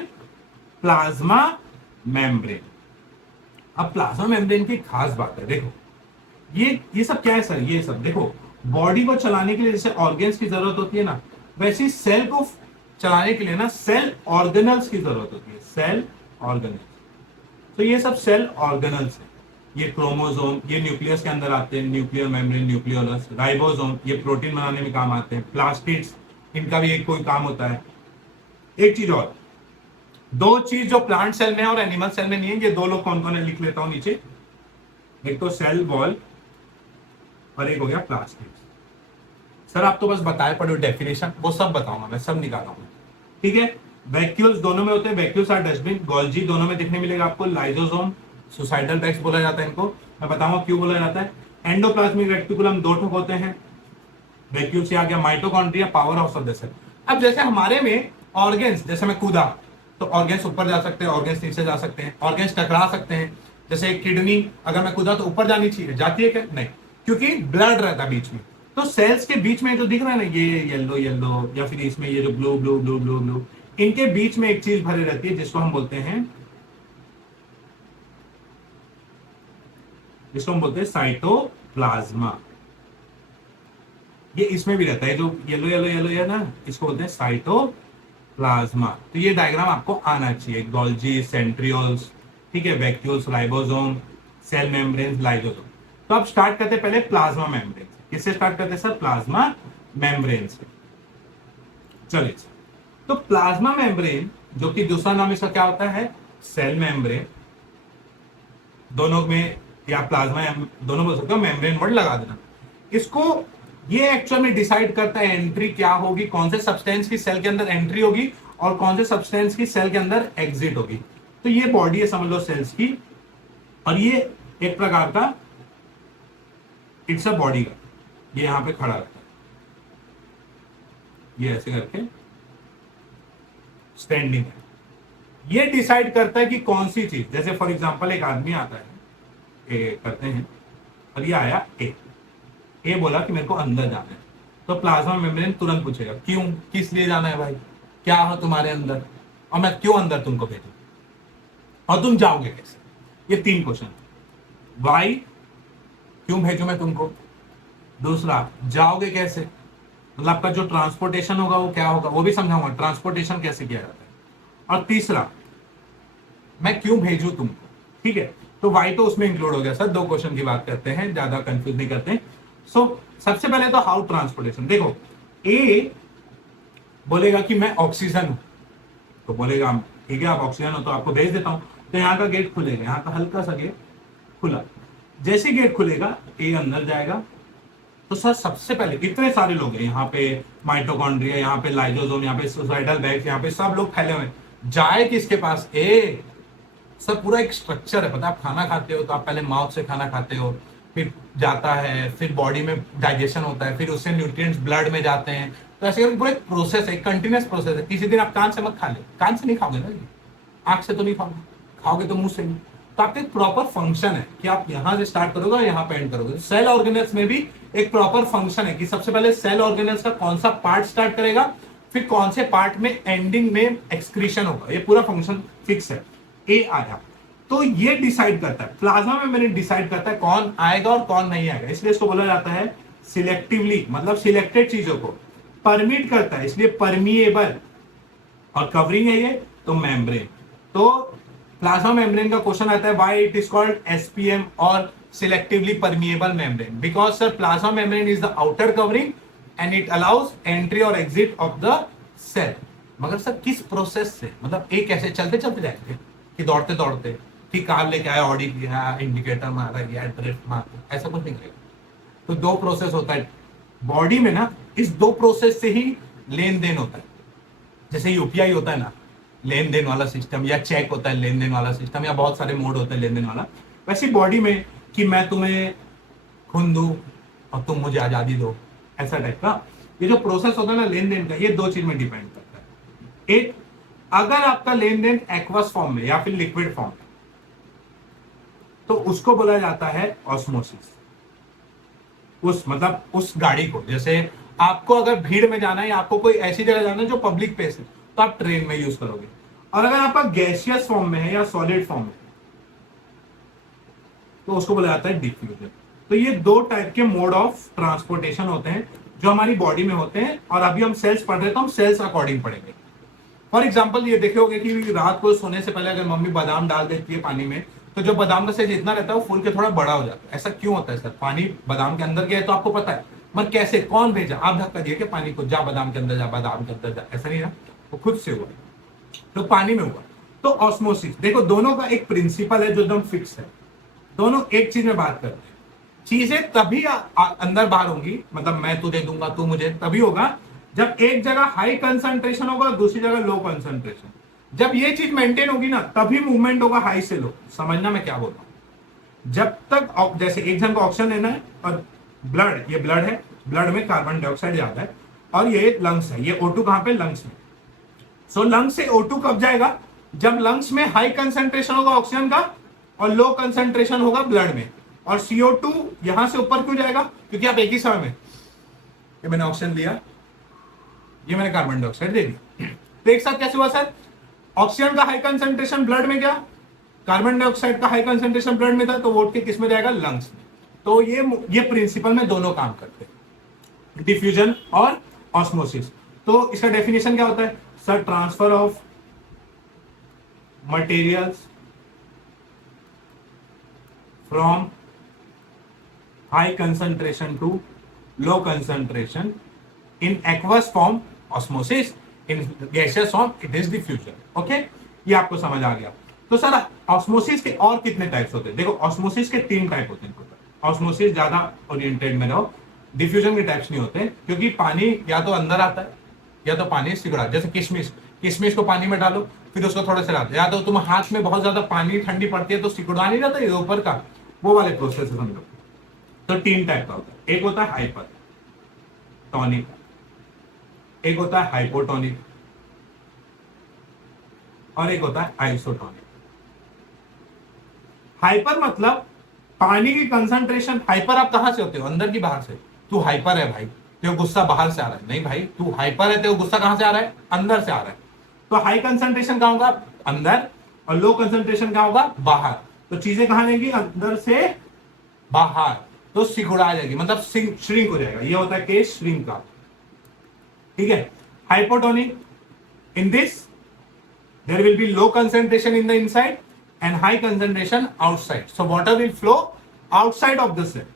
प्लाज्मा मेम्ब्रेन। अब प्लाज्मा मेम्ब्रेन की खास बात है, देखो ये सब क्या है सर? ये सब देखो, बॉडी को चलाने के लिए जैसे ऑर्गन्स की जरूरत होती है ना, वैसे सेल को चलाने के लिए ना सेल ऑर्गेनल्स की जरूरत होती है, सेल ऑर्गेनल्स। तो ये सब सेल ऑर्गेनल्स है। ये क्रोमोसोम, ये न्यूक्लियस के अंदर आते हैं, न्यूक्लियर मेम्ब्रेन, न्यूक्लियोलस, राइबोसोम, ये प्रोटीन बनाने में काम आते हैं, प्लास्टिड्स, इनका भी एक कोई काम होता है। एक चीज और, दो चीज जो प्लांट सेल में है और एनिमल सेल में नहीं है, ये दो लोग कौन कौन है लिख लेता हूं नीचे। एक तो सेल वॉल और एक हो गया प्लास्टिड। सर आप तो बस बताए पड़े डेफिनेशन, वो सब बताऊंगा मैं, सब निकाला हूं, ठीक है। वैक्यूल्स दोनों में होते हैं, वैक्यूल्स और डस्टबिन, गोल्जी दोनों में दिखने मिलेगा आपको, लाइजोसोम, सुसाइडल बैग्स बोला जाता है इनको, मैं बताऊंगा क्यों बोला जाता है। एंडोप्लाज्मिक रेटिकुलम दो ठोक होते हैं, वैक्यूल से आ गया mitochondria, power house of the cell. अब जैसे हमारे में ऑर्गेन्स, जैसे मैं कूदा तो ऑर्गेन्स ऊपर जा सकते हैं, ऑर्गेन्स नीचे जा सकते हैं, ऑर्गेन्स टकरा सकते हैं। जैसे किडनी अगर मैं कूदा तो ऊपर जानी चाहिए, जाती है क्या? नहीं, क्योंकि ब्लड रहता है बीच में। तो सेल्स के बीच में जो दिख रहा है ना, ये येलो येलो, या फिर इसमें ये जो blue blue blue blue blue, इनके बीच में एक चीज भरी रहती है जिसको हम बोलते हैं साइटोप्लाज्मा। ये इसमें भी रहता है, जो येलो येलो येलो है ना, इसको बोलते हैं साइटोप्लाज्मा। तो ये डायग्राम आपको आना चाहिए, गोल्जी, सेंट्रियोल्स, ठीक है, vacuoles, ribosome, cell membrane, lysosome. तो अब स्टार्ट करते हैं पहले प्लाज्मा मेम्ब्रेन। किससे स्टार्ट करते हैं सर? प्लाज्मा मेम्ब्रेन से। चलिए, तो प्लाज्मा मेम्ब्रेन, जो कि दूसरा नाम इसका क्या होता है? Cell membrane. दोनों में या प्लाज्मा दोनों बोल सकते हो, मेम्ब्रेन वर्ड लगा देना। इसको ये एक्चुअल में डिसाइड करता है एंट्री क्या होगी, कौन से सब्सटेंस की सेल के अंदर एंट्री होगी और कौन से सब्सटेंस की सेल के अंदर एग्जिट होगी। तो ये बॉडी है समझ लो सेल्स की, और ये एक प्रकार का इट्स अ बॉडी का, ये यहां पे खड़ा रहता है, ये ऐसे करके स्टैंडिंग है। ये डिसाइड करता है कि कौन सी चीज, जैसे फॉर एग्जांपल एक आदमी आता है, ए करते हैं, और ये आया ए बोला कि मेरे को अंदर जाना है, तो प्लाज्मा मेम्ब्रेन तुरंत पूछेगा क्यों, किस लिए जाना है भाई, क्या हो तुम्हारे अंदर, और मैं क्यों अंदर तुमको भेजूं, और तुम जाओगे कैसे। ये 3 क्वेश्चन, वाई, क्यों भेजूं मैं तुमको, दूसरा जाओगे कैसे, मतलब आपका जो ट्रांसपोर्टेशन होगा वो क्या होगा, वो भी समझाऊंगा ट्रांसपोर्टेशन कैसे किया जाता है, और तीसरा मैं क्यों भेजूं तुमको। ठीक है, तो वाई तो उसमें इंक्लूड हो गया सर, 2 क्वेश्चन की बात करते हैं, ज्यादा कंफ्यूज नहीं करते। सबसे पहले तो हाउ ट्रांसपोर्टेशन, देखो ए बोलेगा कि मैं ऑक्सीजन हूं, तो बोलेगा ठीक है आप ऑक्सीजन हो तो आपको भेज देता हूं, तो यहां का गेट खुलेगा, यहां का हल्का सा गेट खुला, जैसे गेट खुलेगा ए अंदर जाएगा। तो सर सबसे पहले इतने सारे लोग हैं यहाँ पे, माइटोकॉन्ड्रिया, यहाँ पे लाइसोसोम, यहाँ पे सुसाइडल बैग्स, यहाँ पे सब लोग फैले हुए, जाए किसके पास? ए। सर पूरा एक स्ट्रक्चर है, पता है, आप खाना खाते हो तो आप पहले माउथ से खाना खाते हो, फिर जाता है, फिर बॉडी में डाइजेशन होता है, फिर उससे न्यूट्रिएंट्स ब्लड में जाते हैं, तो ऐसे करके पूरा एक प्रोसेस है, कंटिन्यूअस प्रोसेस है। किसी दिन आप कान से मत खा ले, कान से नहीं खाओगे ना, आंख से तो नहीं खाओगे, खाओगे तो मुंह से नहीं। तो आपका एक प्रॉपर फंक्शन है कि आप यहां से स्टार्ट करोगे और यहां पे एंड करोगे। सेल ऑर्गेनेल्स में भी एक प्रॉपर फंक्शन है कि सबसे पहले सेल ऑर्गेनेल्स का कौन सा पार्ट स्टार्ट करेगा, फिर कौन से पार्ट में एंडिंग में एक्सक्रीशन होगा, ये पूरा फंक्शन फिक्स है। ए आया तो ये डिसाइड करता है, प्लाज्मा मेम्ब्रेन डिसाइड करता है कौन आएगा और कौन नहीं आएगा, इसलिए इसको बोला जाता है सिलेक्टिवली, मतलब सिलेक्टेड चीजों को परमिट करता है, इसलिए परमिएबल, और कवरिंग है ये तो मेम्ब्रेन। तो प्लाज्मा मेम्ब्रेन का क्वेश्चन आता है why it is called SPM और selectively permeable membrane, because sir plasma membrane is the outer covering and it allows entry और एग्जिट ऑफ द सेल। मगर सर किस प्रोसेस से, मतलब एक कैसे चलते चलते जाएंगे कि दौड़ते दौड़ते कि कार लेके आया, ऑडी किया, इंडिकेटर मारा, गया ड्रिफ्ट मार, ऐसा कुछ नहीं करेगा। तो 2 प्रोसेस होता है बॉडी में ना, इस 2 प्रोसेस से ही लेन देन होता है। जैसे यूपीआई होता है ना, लेन देन वाला सिस्टम, या चेक होता है लेन देन वाला सिस्टम, या बहुत सारे मोड होते हैं लेन देन वाला, वैसे बॉडी में कि मैं तुम्हें खून दूं और तुम मुझे आजादी दो, ऐसा टाइप का ये जो प्रोसेस होता है ना लेन देन का, ये 2 चीज में डिपेंड करता है। एक, अगर आपका लेन देन एक्वस फॉर्म में या फिर लिक्विड फॉर्म में, तो उसको बोला जाता है ऑस्मोसिस। उस मतलब उस गाड़ी को, जैसे आपको अगर भीड़ में जाना है या आपको कोई ऐसी जगह जाना है जो पब्लिक प्लेस है, तो आप ट्रेन में यूज करोगे। और अगर आपका गैसियस फॉर्म में है या सॉलिड फॉर्म में, तो उसको बोला जाता है डिफ्यूजन। तो ये 2 टाइप के मोड ऑफ ट्रांसपोर्टेशन होते हैं जो हमारी बॉडी में होते हैं, और अभी हम सेल्स पढ़ रहे हैं तो हम सेल्स अकॉर्डिंग पढ़ेंगे। फॉर एग्जाम्पल ये देखे होगे कि रात को सोने से पहले अगर मम्मी बादाम डाल देती है पानी में, तो जो बादाम का साइज इतना रहता है वो फूल के थोड़ा बड़ा हो जाता है। ऐसा क्यों होता है सर? पानी बादाम के अंदर गया है तो आपको पता है, मगर कैसे, कौन भेजा? आप धक्का दिए कि पानी को, जा बादाम के अंदर जा, बादाम के अंदर जा, ऐसा नहीं ना, वो खुद से हुआ, तो पानी में हुआ। तो ऑस्मोसिस, देखो दोनों का एक प्रिंसिपल है जो एकदम फिक्स है, दोनों एक चीज में बात करते हैं। चीजें तभी अंदर बाहर होंगी, मतलब मैं तुझे दूंगा तू मुझे, तभी होगा जब एक जगह हाई कंसंट्रेशन होगा, दूसरी जगह लो कंसंट्रेशन, जब ये चीज मेंटेन होगी ना, तभी मूवमेंट होगा हाई से लो। समझना मैं क्या बोल रहा हूं। जब तक जैसे एक जन को ऑक्सीजन लेना है और ब्लड, ये ब्लड है, ब्लड में कार्बन डाइऑक्साइड ज्यादा है, और ये लंग्स है, ये O2 कहां पे, लंग्स में। सो लंग्स से O2 कब जाएगा, जब लंग्स में हाई कंसंट्रेशन होगा ऑक्सीजन का और लो कंसंट्रेशन होगा ब्लड में। और CO2 यहां से ऊपर क्यों जाएगा, क्योंकि आप एक ही समय में, ये मैंने ऑक्सीजन लिया, ये मैंने कार्बन डाइऑक्साइड दे दी, तो एक साथ कैसे हुआ सर, ऑक्सीजन का हाई कंसंट्रेशन ब्लड में गया, कार्बन डाइऑक्साइड का हाई कंसंट्रेशन ब्लड में था, तो वो उठ के किस में जाएगा, लंग्स में। तो ये प्रिंसिपल में दोनों काम करते हैं, डिफ्यूजन और ऑस्मोसिस। तो इसका डेफिनेशन क्या होता है sir, transfer of materials from high concentration to low concentration in aqueous form osmosis, in gaseous form it is diffusion. Okay, ये आपको समझ आ गया। तो सर ऑस्मोसिस के और कितने टाइप्स होते हैं, देखो ऑस्मोसिस के 3 टाइप होते हैं। ऑस्मोसिस ज्यादा ओरिएंटेड में रहो, डिफ्यूजन के टाइप्स नहीं होते, क्योंकि पानी या तो अंदर आता है या तो पानी सिकुड़ा, जैसे किशमिश, किशमिश को पानी में डालो फिर उसको थोड़ा सा या तो तुम हाथ में बहुत ज्यादा पानी ठंडी पड़ती है तो सिकुड़ा नहीं जाता, ये ऊपर का वो वाले प्रोसेस है समझो। तो 3 टाइप का होता है, एक होता है हाइपर टॉनिक, एक होता है हाइपोटोनिक, और एक होता है आइसोटोनिक। हाइपर मतलब पानी की कंसंट्रेशन, हाइपर आप कहां से होते हो, अंदर की बाहर से, तू हाइपर है भाई, तेरे गुस्सा बाहर से आ रहा है, नहीं भाई तू हाइपर है, तेरे गुस्सा कहां से आ रहा है, अंदर से आ रहा है। तो हाई कंसंट्रेशन कहां होगा, अंदर, और लो कंसंट्रेशन कहां होगा, बाहर। तो चीजें कहां जाएंगी, अंदर से बाहर, तो सिकुड़ा जाएगी, मतलब श्रिंक हो जाएगा, ये होता है केस श्रिंक का, ठीक है। Hypotonic, in this there will be low concentration in the inside and high concentration outside, so water will flow outside of the cell,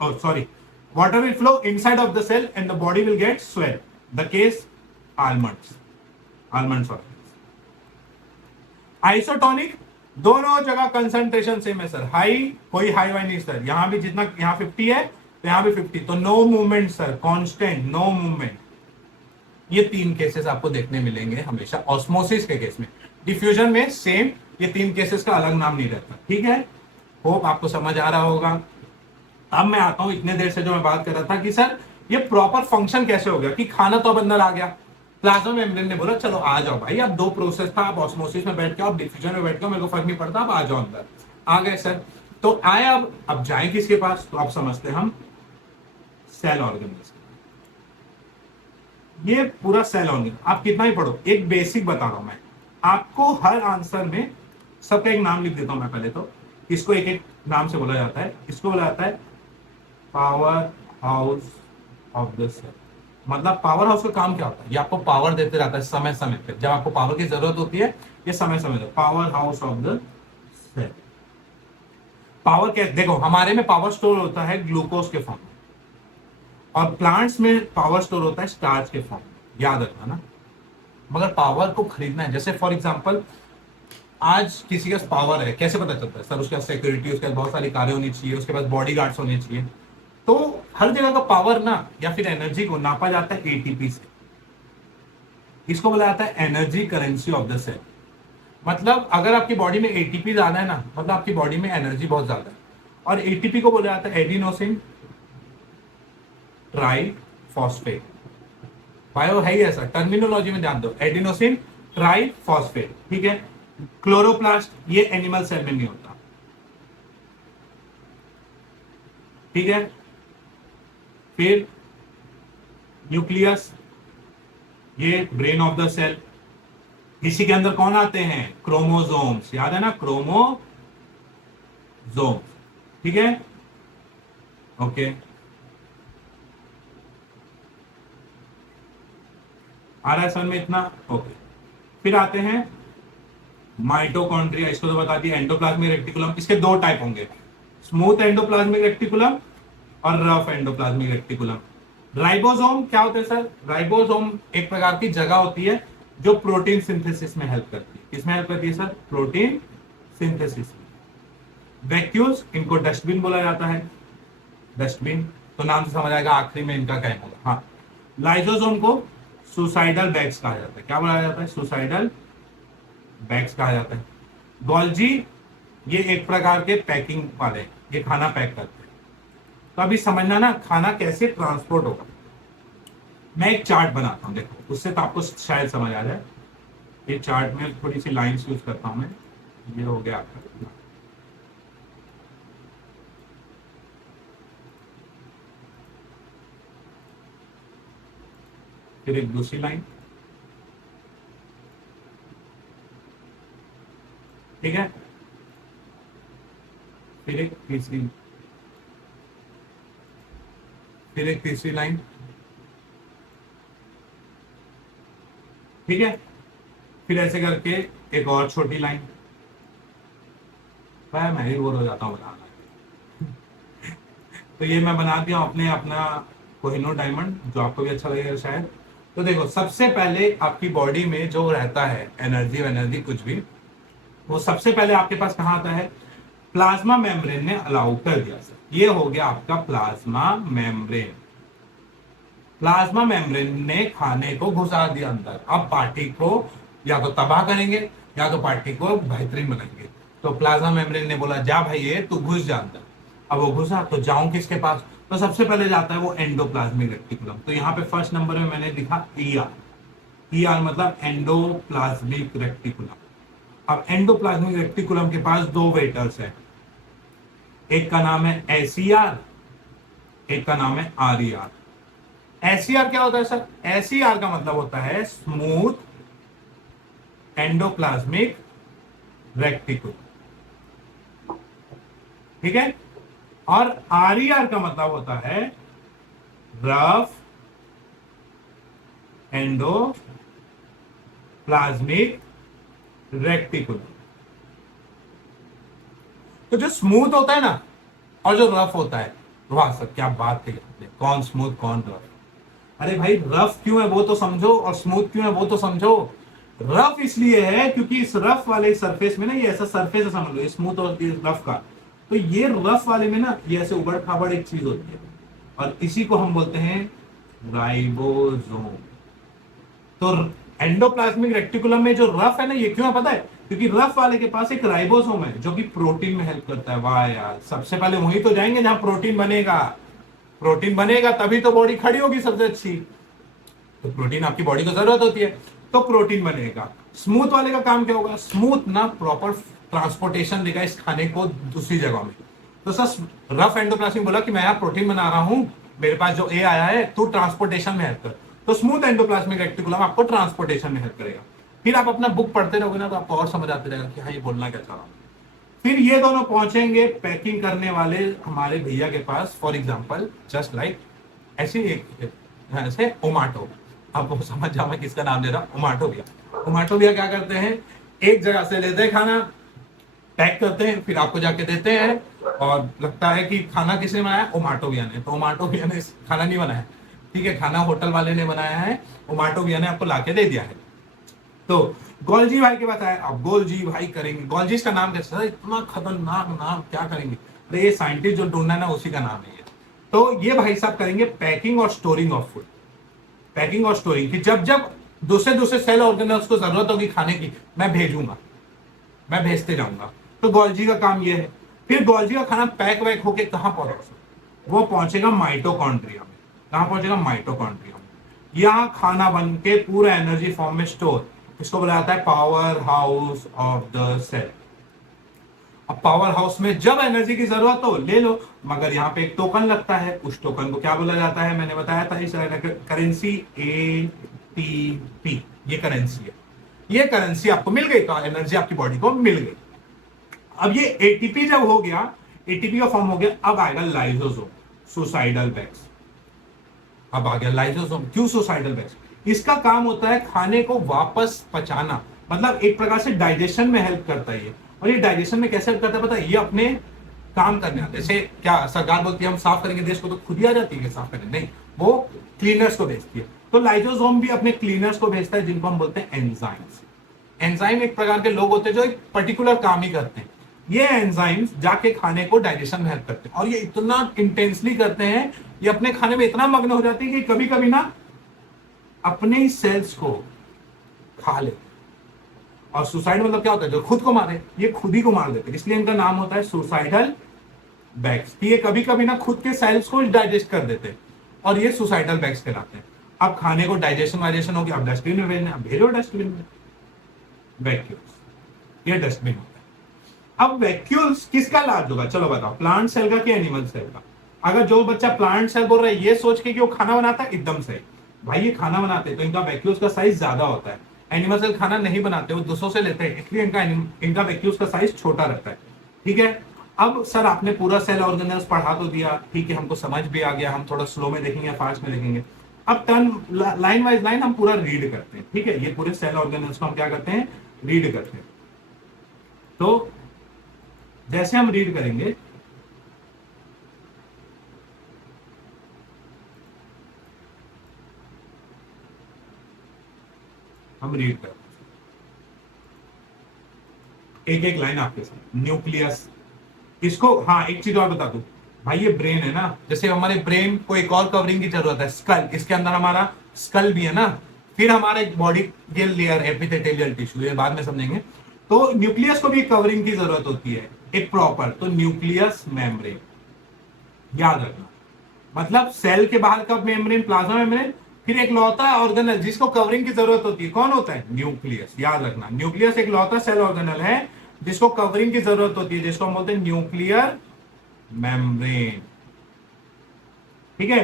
oh sorry, water will flow inside of the cell and the body will get swell, the case almonds or isotonic, दोनों जगह concentration same है sir, high कोई high Y नहीं sir, यहां भी जितना यहां 50 है तो यहां भी 50, तो no movement sir, constant no movement. ये 3 केसेस आपको देखने मिलेंगे हमेशा ऑस्मोसिस के केस में। डिफ्यूजन में सेम, ये 3 केसेस का अलग नाम नहीं रहता, ठीक है। होप आपको समझ आ रहा होगा। अब मैं आता हूं, इतने देर से जो मैं बात कर रहा था कि सर ये प्रॉपर फंक्शन कैसे हो गया, कि खाना तो अब अंदर आ गया, प्लाज्मा मेम्ब्रेन ने बोला चलो आ जाओ भाई, अब 2 प्रोसेस था, आप ऑस्मोसिस में बैठ के, आप डिफ्यूजन में बैठ के, मेरे को फर्क नहीं पड़ता, आप आ जाओ अंदर। आ गए सर, तो आए, अब जाए किसके पास, तो आप समझते हैं हम सेल ऑर्गेनिज्म। ये पूरा सेल ऑर्गेनिज्म आप कितना ही पढ़ो, एक बेसिक बता रहा हूं मैं आपको, हर आंसर में सबका एक नाम लिख देता हूं मैं पहले तो। इसको एक एक नाम से बोला जाता है, इसको बोला जाता है power house of the cell. मतलब पावर हाउस का काम क्या होता है, ये आपको पावर देते रहता है समय समय पे, जब आपको पावर की जरूरत होती है ये समय समय पे, power house of the cell. Power क्या, देखो हमारे में पावर स्टोर होता है ग्लूकोज के फॉर्म में, और प्लांट्स में पावर स्टोर होता है स्टार्च के फॉर्म में, याद रखना ना। मगर पावर को खरीदना है, जैसे फॉर एग्जांपल आज किसी के पास पावर है, कैसे पता चलता है सर, उसके पास सिक्योरिटी, उसके पास बहुत सारी कारें होनी चाहिए, उसके पास बॉडी गार्ड्स होने चाहिए। तो हर जगह का पावर ना, या फिर एनर्जी को नापा जाता है एटीपी से, इसको बोला जाता है energy currency of the cell. मतलब अगर आपकी बॉडी में एटीपी ज्यादा है ना, मतलब आपकी बॉडी में एनर्जी बहुत ज्यादा है, और एटीपी को बोला जाता है एडिनोसिन ट्राई फॉस्फेट। बायो है ही ऐसा, टर्मिनोलॉजी में ध्यान दो, एडिनोसिन ट्राई फॉस्फेट, ठीक है। क्लोरोप्लास्ट ये एनिमल सेल में नहीं होता, ठीक है। फिर न्यूक्लियस, ये ब्रेन ऑफ द सेल, इसी के अंदर कौन आते हैं, क्रोमोसोम्स, याद है ना, क्रोमोसोम, ठीक है, ओके। आ रहा है समझ में इतना, ओके। फिर आते हैं माइटोकॉन्ड्रिया, इसको तो बता दिया, एंडोप्लाज्मिक रेटिकुलम, इसके 2 टाइप होंगे, स्मूथ एंडोप्लाज्मिक रेटिकुलम और रफ एंडोप्लाज्मिक रेटिकुलम। राइबोसोम क्या होता है सर, राइबोसोम एक प्रकार की जगह होती है जो प्रोटीन सिंथेसिस में हेल्प करती है, किसमें हेल्प करती है सर, प्रोटीन सिंथेसिस में। वैक्यूल्स, इनको डस्टबिन बोला जाता है, डस्टबिन तो नाम से समझ आएगा, आखिरी में इनका क्या होगा, हाँ। लाइसोसोम को सुसाइडल बैग्स कहा जाता है। क्या बोला जाता है? सुसाइडल बैग्स कहा जाता है। गोल्जी ये एक प्रकार के पैकिंग वाले, ये खाना पैक करते हैं। तो अभी समझना ना खाना कैसे ट्रांसपोर्ट होगा। मैं एक चार्ट बनाता हूं, देखो उससे तो आपको शायद समझ आ जाए। ये चार्ट में थोड़ी सी लाइंस यूज करता हूं मैं। ये हो गया आपका, फिर एक दूसरी लाइन, ठीक है, फिर एक तीसरी, फिर एक तीसरी लाइन, ठीक है, फिर ऐसे करके एक और छोटी लाइन। मैं ही बोर हो जाता हूँ बनाना। तो ये मैं बना दिया अपने अपना कोहिनूर डायमंड, जो आपको भी अच्छा लगेगा शायद। तो देखो सबसे पहले आपकी बॉडी में जो रहता है एनर्जी कुछ भी, वो सबसे पहले आपके पास कहाँ आता है? प्लाज्मा मेम्ब्रेन ने अलाउ कर दिया सर। ये हो गया आपका प्लाज्मा मेम्ब्रेन। प्लाज्मा मेम्ब्रेन ने खाने को घुसा दिया अंदर। अब पार्टी को या तो तबाह करेंगे या तो पार्टी को बेहतरीन बनाएंगे। तो प्लाज्मा मेम्ब्रेन ने बोला जा भाई ये तू घुस जा अंदर। अब वो घुसा तो जाऊं किसके पास? तो सबसे पहले जाता है वो एंडोप्लाज्मिक रेटिकुलम। तो यहाँ पे फर्स्ट नंबर में मैंने लिखा ईआर। ईआर मतलब एंडोप्लाज्मिक रेटिकुलम। अब एंडोप्लाज्मिक रेटिकुलम के पास दो वेटर्स है, एक का नाम है एसईआर, एक का नाम है आरईआर। एसईआर क्या होता है सर? एसईआर का मतलब होता है स्मूथ एंडोप्लाज्मिक रेटिकुलम, ठीक है। और आरईआर का मतलब होता है रफ एंडोप्लाज्मिक रेटिकुलम। तो जो स्मूथ होता है ना और जो रफ होता है, वाह सर क्या बात है, कौन स्मूथ कौन रफ। अरे भाई रफ क्यों है वो तो समझो और स्मूथ क्यों है वो तो समझो। रफ इसलिए है क्योंकि इस रफ वाले सरफेस में ना, ये ऐसा सरफेस है समझ लो, स्मूथ और रफ का, तो ये रफ वाले में ना ये ऐसे उबड़ खाबड़ एक चीज होती है और इसी को हम बोलते हैं राइबोसोम। तो एंडोप्लाज्मिक रेटिकुलम में जो रफ है ना, ये क्यों है पता है? क्योंकि रफ वाले के पास एक राइबोसोम है जो कि प्रोटीन में हेल्प करता है। वाह यार, सबसे पहले वहीं तो जाएंगे जहां प्रोटीन बनेगा। प्रोटीन बनेगा तभी तो बॉडी खड़ी होगी सबसे अच्छी। तो प्रोटीन आपकी बॉडी को जरूरत होती है, तो प्रोटीन बनेगा। स्मूथ वाले का काम क्या होगा? स्मूथ ना प्रॉपर ट्रांसपोर्टेशन देगा इस खाने को दूसरी जगह में। तो सर रफ एंडोप्लाज्मिक बोला कि मैं यहाँ प्रोटीन बना रहा हूं, मेरे पास जो ए आया है तू ट्रांसपोर्टेशन में हेल्प कर। तो स्मूथ एंडोप्लाज्मिक रेटिकुलम आपको ट्रांसपोर्टेशन में हेल्प करेगा। फिर आप अपना बुक पढ़ते रहोगे ना तो आपको और समझ आते रहेगा कि हाँ ये बोलना क्या चाह रहा हूं। फिर ये दोनों पहुंचेंगे पैकिंग करने वाले हमारे भैया के पास, फॉर एग्जाम्पल जस्ट लाइक ऐसे ऐसे ओमाटो। अब वो समझ जाओ मैं किसका नाम ले रहा हूं, ओमाटो भैया। ओमाटो भैया क्या करते हैं, एक जगह से लेते हैं खाना, पैक करते हैं, फिर आपको जाके देते हैं और लगता है कि खाना किसने बनाया? ओमाटो भैया ने। तो ओमाटो भैया ने खाना नहीं बनाया, ठीक है, खाना होटल वाले ने बनाया है, ओमाटो भैया ने आपको लाके दे दिया है। तो गोलजी भाई के पास आया, अब गोलजी भाई करेंगे। गोलजी का नाम कैसा है? इतना खतरनाक नाम, क्या करेंगे? अरे ये साइंटिस्ट जो ढूंढना है ना उसी का नाम है ये। तो ये भाई साहब करेंगे पैकिंग और स्टोरिंग ऑफ फूड। पैकिंग और स्टोरिंग की जब जब दूसरे दूसरे सेल ऑर्गेनल्स को जरूरत होगी खाने की, मैं भेजूंगा, मैं भेजते जाऊंगा। तो गोल्जी का काम ये है। फिर गोल्जी का खाना पैक वैक होके कहां पहुंचेगा? वो पहुंचेगा माइटोकॉन्ड्रिया में। कहां पहुंचेगा? माइटोकॉन्ड्रिया में। यहां खाना बन के पूरा एनर्जी फॉर्म में स्टोर, इसको बोला जाता है power house of the cell. अब पावर हाउस में जब एनर्जी की जरूरत हो ले लो, मगर यहाँ पे एक टोकन लगता है, उस टोकन को क्या बोला जाता है? मैंने बताया था इस करेंसी एटीपी। ये करेंसी है, ये करेंसी आपको मिल गई तो एनर्जी आपकी बॉडी को मिल गई। अब ये एटीपी जब हो गया, एटीपी का फॉर्म हो गया, अब आएगा लाइसोसोम, सुसाइडल बैग्स। अब आ गया लाइसोसोम। क्यों सुसाइडल बैग्स? इसका काम होता है खाने को वापस पचाना, मतलब एक प्रकार से डाइजेशन में हेल्प करता है ये। और ये डाइजेशन में कैसे हेल्प करता है पता है? ये अपने काम करने आते, जैसे क्या सरकार बोलती है हम साफ करेंगे देश को, तो खुद ही आ जाती है साफ करने, नहीं, वो क्लीनर्स को भेजती है। तो लाइसोसोम भी अपने क्लीनर्स को भेजता है जिनको हम बोलते हैं एंजाइम्स। एंजाइम एक प्रकार के लोग होते हैं जो एक पर्टिकुलर काम ही करते हैं। ये एंजाइम्स जाके खाने को डाइजेशन में हेल्प करते हैं और ये इतना इंटेंसली करते हैं, ये अपने खाने में इतना मग्न हो जाते हैं कि कभी कभी ना अपने ही सेल्स को खा लेते हैं। और सुसाइड मतलब क्या होता है, जो खुद को मारे, ये खुद ही को मार देते हैं, इसलिए इनका नाम होता है सुसाइडल बैग्स। ये कभी कभी ना खुद के सेल्स को डाइजेस्ट कर देते हैं और ये सुसाइडल बैग्स कहलाते हैं। अब खाने को डाइजेशन वाइजेशन हो गया, अब डस्टबिन में भेजना, अब भेजो डस्टबिन में। वैक्यूल्स, ये डस्टबिन होता है। अब वैक्यूल्स किसका लाज होगा, चलो बताओ, प्लांट सेल का कि एनिमल सेल का? अगर जो बच्चा प्लांट सेल बोल रहा है ये सोच के कि वो खाना बनाता है, एकदम सही भाई, ये खाना बनाते हैं तो इनका वैक्यूल्स का साइज ज्यादा होता है। एनिमल सेल खाना नहीं बनाते, वो दूसरों से लेते हैं, इसलिए इनका वैक्यूल्स का साइज छोटा रहता है। ठीक है, अब सर आपने पूरा सेल ऑर्गेनल्स पढ़ा तो दिया, ठीक है, हमको समझ भी आ गया, हम थोड़ा स्लो में देखेंगे, फास्ट में देखेंगे। अब टर्न लाइन वाइज लाइन हम पूरा रीड करते हैं। ठीक है, ये पूरे सेल ऑर्गेनल्स को हम क्या करते हैं, रीड करते हैं। तो जैसे हम रीड करेंगे, हम रीड करते हैं एक एक लाइन आपके साथ। न्यूक्लियस, इसको, हाँ एक चीज और बता दूं भाई, ये ब्रेन है ना, जैसे हमारे ब्रेन को एक और कवरिंग की जरूरत है, स्कल, इसके अंदर हमारा स्कल भी है ना, फिर हमारे बॉडी के लेयर एपिथेलियल टिश्यू, ये बाद में समझेंगे। तो न्यूक्लियस को भी कवरिंग की जरूरत होती है एक प्रॉपर, तो न्यूक्लियस मेम्ब्रेन याद रखना। मतलब सेल के बाहर का मेम्ब्रेन प्लाज्मा मेम्ब्रेन, फिर एक लौता ऑर्गेनल जिसको कवरिंग की जरूरत होती है, कौन होता है, न्यूक्लियस। याद रखना, न्यूक्लियस एक लौता सेल ऑर्गेनल है जिसको कवरिंग की जरूरत होती है, जिसको हम बोलते हैं न्यूक्लियर मेम्ब्रेन। ठीक है,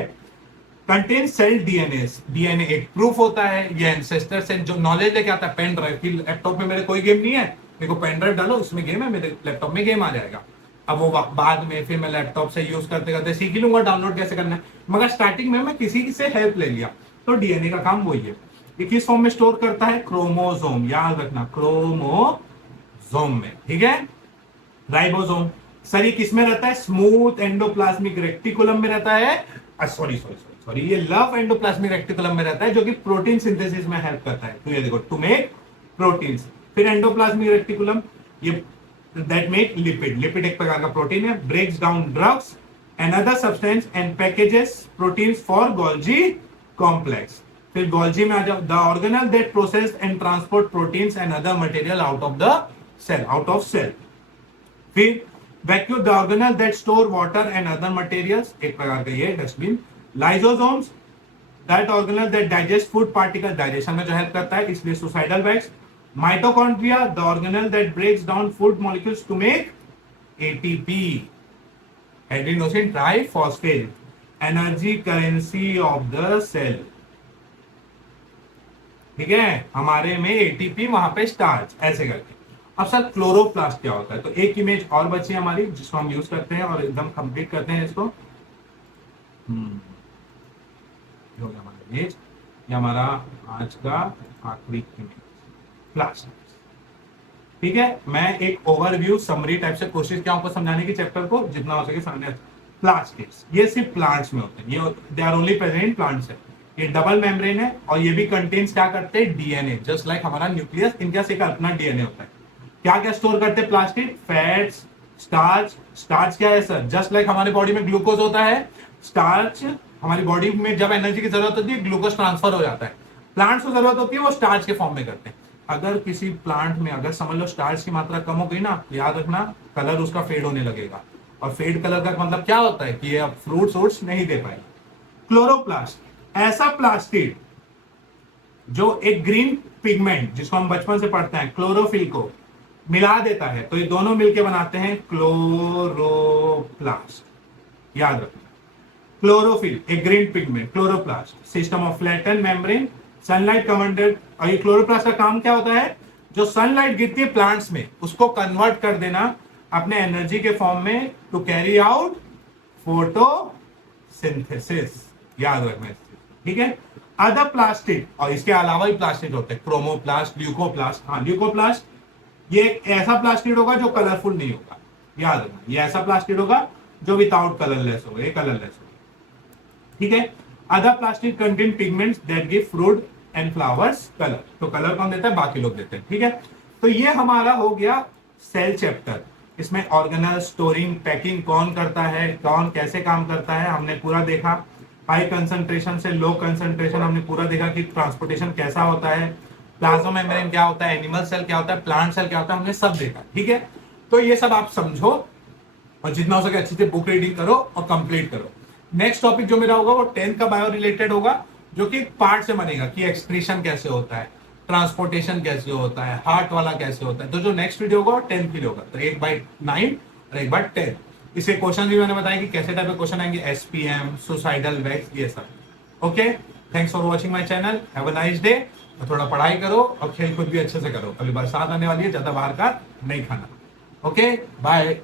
कंटेन सेल डीएनए, डीएनए एक प्रूफ होता है, ये एंसेस्टर से जो नॉलेज लेके आता है। पेन ड्राइव की, लैपटॉप में मेरे कोई गेम नहीं है, मेरे को पेन ड्राइव डालो उसमें गेम है, मेरे लैपटॉप में गेम आ जाएगा। अब वो बाद में फिर मैं लैपटॉप से यूज करते करते सीख ही लूंगा डाउनलोड कैसे करना है, मगर स्टार्टिंग में मैं किसी से हेल्प ले लिया। तो डीएनए का काम वही है। ये किस फॉर्म में स्टोर करता है, क्रोमोसोम, याद रखना, क्रोमोसोम में। ठीक है, राइबोसोम, सर ये किस में रहता है, स्मूथ एंडोप्लाज्मिक रेक्टिकुलम में रहता है, सॉरी सॉरी सॉरी सॉरी, ये लव एंडोप्लाज्मिक रेक्टिकुलम में रहता है, जो कि प्रोटीन सिंथेसिस में हेल्प करता है। तो ये देखो, टू मेक प्रोटीन्स। फिर एंडोप्लाज्मिक रेक्टिकुलम, ये that make lipid, lipid एक प्रकार का प्रोटीन है, breaks down drugs and other substance and packages proteins for Golgi complex। फिर Golgi में आ जाओ, the organelle that process and transport proteins and other material out of the cell, out of cell। फिर vacuole, the organelle that store water and other materials, एक प्रकार का ये dustbin. lysosomes, that organelle that digest food particles, digestion में जो help करता है, इसलिए suicidal bags। Mitochondria, the organelle that breaks down food molecules to make ATP, adenosine triphosphate, energy currency of the cell। ठीक है, हमारे में ATP, वहां पे स्टार्च, ऐसे करके। अब सर क्लोरोप्लास्ट क्या होता है, तो एक इमेज और बची है हमारी जिसको हम यूज करते हैं और एकदम कंप्लीट करते हैं इसको। हो गया हमारा इमेज, ये हमारा आज का आखिरी इमेज, प्लास्ट। ठीक है, मैं एक ओवरव्यू समरी टाइप से कोशिश किया आपको समझाने की चैप्टर को जितना हो सके समझने। प्लास्टिक्स ये सिर्फ प्लांट्स में होते हैं, ये they are only present in plants है। ये डबल मेम्ब्रेन है और ये भी कंटेन्स क्या करते हैं, डीएनए, जस्ट लाइक हमारा न्यूक्लियस, इनका से अपना डीएनए होता है। क्या क्या स्टोर करते हैं प्लास्टिक, फैट्स, स्टार्च। स्टार्च क्या है सर, जस्ट लाइक हमारे बॉडी में ग्लूकोज होता है, स्टार्च हमारी बॉडी में जब एनर्जी की जरूरत होती है ग्लूकोज ट्रांसफर हो जाता है। प्लांट्स को जरूरत होती है वो स्टार्च के फॉर्म में करते हैं। अगर किसी प्लांट में अगर समझ लो स्टार्च की मात्रा कम हो गई ना, याद रखना कलर उसका फेड होने लगेगा। और फेड कलर का मतलब क्या होता है कि ये अब फ्रूट्स नहीं दे पाएगा। क्लोरोप्लास्ट, ऐसा प्लास्टिड जो एक ग्रीन पिगमेंट जिसको हम बचपन से पढ़ते हैं क्लोरोफिल को मिला देता है, तो ये दोनों मिलकर बनाते हैं क्लोरोप्लास्ट। याद रखना, क्लोरोफिल एक green pigment, chloroplast, system of flatten membrane, sunlight converted. और ये क्लोरोप्लास्ट का काम क्या होता है, जो सनलाइट गिरती है प्लांट्स में उसको कन्वर्ट कर देना अपने एनर्जी के फॉर्म में टू कैरी आउट फोटोसिंथेसिस। याद रखना, ठीक है। अदर प्लास्टिक, और इसके अलावा भी प्लास्टिक होते हैं, क्रोमोप्लास्ट, ल्यूकोप्लास्ट। हाँ, ल्यूकोप्लास्ट ये एक ऐसा प्लास्टिड होगा जो कलरफुल नहीं होगा। याद रखना, ये ऐसा प्लास्टिड होगा जो विदाउट कलरलेस होगा, ये कलरलेस होगा। ठीक है। Other plastic contain pigments that give fruit and flowers colour. तो कलर कौन देता है, बाकी लोग देते हैं। ठीक है, तो ये हमारा हो गया सेल चैप्टर। इसमें ऑर्गेनल, स्टोरिंग, पैकिंग कौन करता है, कौन कैसे काम करता है, हमने पूरा देखा। हाई कंसंट्रेशन से लो कंसंट्रेशन हमने पूरा देखा कि ट्रांसपोर्टेशन कैसा होता है, प्लाज्मा मेम्ब्रेन क्या होता है, एनिमल सेल क्या होता है, प्लांट सेल क्या होता है, हमने सब देखा। ठीक है, तो ये सब आप समझो और जितना हो सके अच्छे से बुक रीडिंग करो और कंप्लीट करो। नेक्स्ट टॉपिक जो मेरा होगा वो 10th का बायो रिलेटेड होगा, जो कि पार्ट से बनेगा कि एक्सक्रीशन कैसे होता है, ट्रांसपोर्टेशन कैसे होता है, हार्ट वाला कैसे होता है। तो जो नेक्स्ट वीडियो होगा वो 10th के लिए होगा, तो 1/9 और 1/10। इसे क्वेश्चन भी मैंने बताया कि कैसे टाइप के क्वेश्चन आएंगे, एसपीएम, सुसाइडल वैक्स, ये सब। Okay, thanks for watching my channel, have a nice day. थोड़ा पढ़ाई करो और खेल कूद भी अच्छे से करो, अभी बरसात आने वाली है, ज्यादा बाहर का नहीं खाना। Okay, bye.